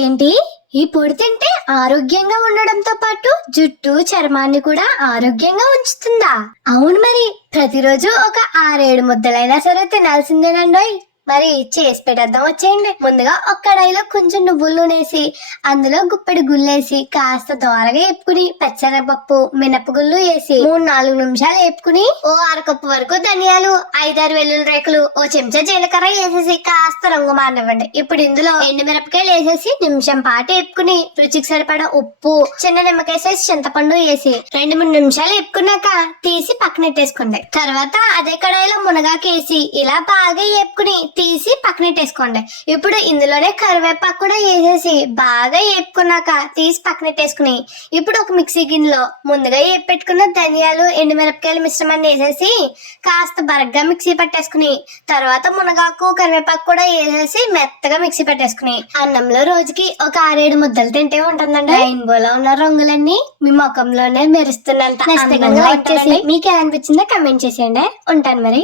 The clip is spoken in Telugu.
ఏంటి? ఈ పొడి తింటే ఆరోగ్యంగా ఉండడంతో పాటు జుట్టు చర్మాన్ని కూడా ఆరోగ్యంగా ఉంచుతుందా? అవును మరి, ప్రతిరోజు ఒక 6-7 ముద్దలైనా సరే తినాల్సిందేనండోయ్. మరి చేసి పెట్టేద్దాం, వచ్చేయండి. ముందుగా ఒక కడాయిలో కొంచెం నువ్వుల నూనె వేసి అందులో గుప్పెడు గుళ్ళేసి కాస్త దోరగా వేపుకుని పచ్చనపప్పు మినపగుళ్ళు వేసి 3-4 నిమిషాలు వేపుకుని ఓ అరకప్పు వరకు ధనియాలు 5-6 వెల్లుల్లి రేకులు ఓ చెంచా జీలకర్ర వేసేసి కాస్త రంగు మారనివ్వండి. ఇప్పుడు ఇందులో ఎండుమిరపకాయలు వేసేసి నిమిషం పాటు వేపుకుని రుచికి సరిపడా ఉప్పు చిన్న నిమ్మకాయ సైజ్ చింతపండు వేసి 2-3 నిమిషాలు వేపుకున్నాక తీసి పక్కనెట్టేసుకోండి. తర్వాత అదే కడాయిలో మునగాకేసి ఇలా బాగా వేపుకుని తీసి పక్కనెట్టేసుకోండి. ఇప్పుడు ఇందులోనే కరివేపాకు కూడా వేసేసి బాగా వేపుకున్నాక తీసి పక్కనెట్టేసుకుని ఇప్పుడు ఒక మిక్సీ గిన్నెలో ముందుగా వేపు పెట్టుకున్న ధనియాలు ఎండుమిరపకాయల మిశ్రమాన్ని వేసేసి కాస్త బరగ్గా మిక్సీ పట్టేసుకుని తర్వాత మునగాకు కరివేపాకు కూడా వేసేసి మెత్తగా మిక్సీ పట్టేసుకుని అన్నంలో రోజుకి ఒక 6-7 ముద్దలు తింటే ఉంటుందండి. రెయిన్బోలో ఉన్న రంగులన్నీ మీ ముఖంలోనే మెరుస్తున్నంత. మీకు ఎలా అనిపించిందో కమెంట్ చేసేయండి. ఉంటాను మరి.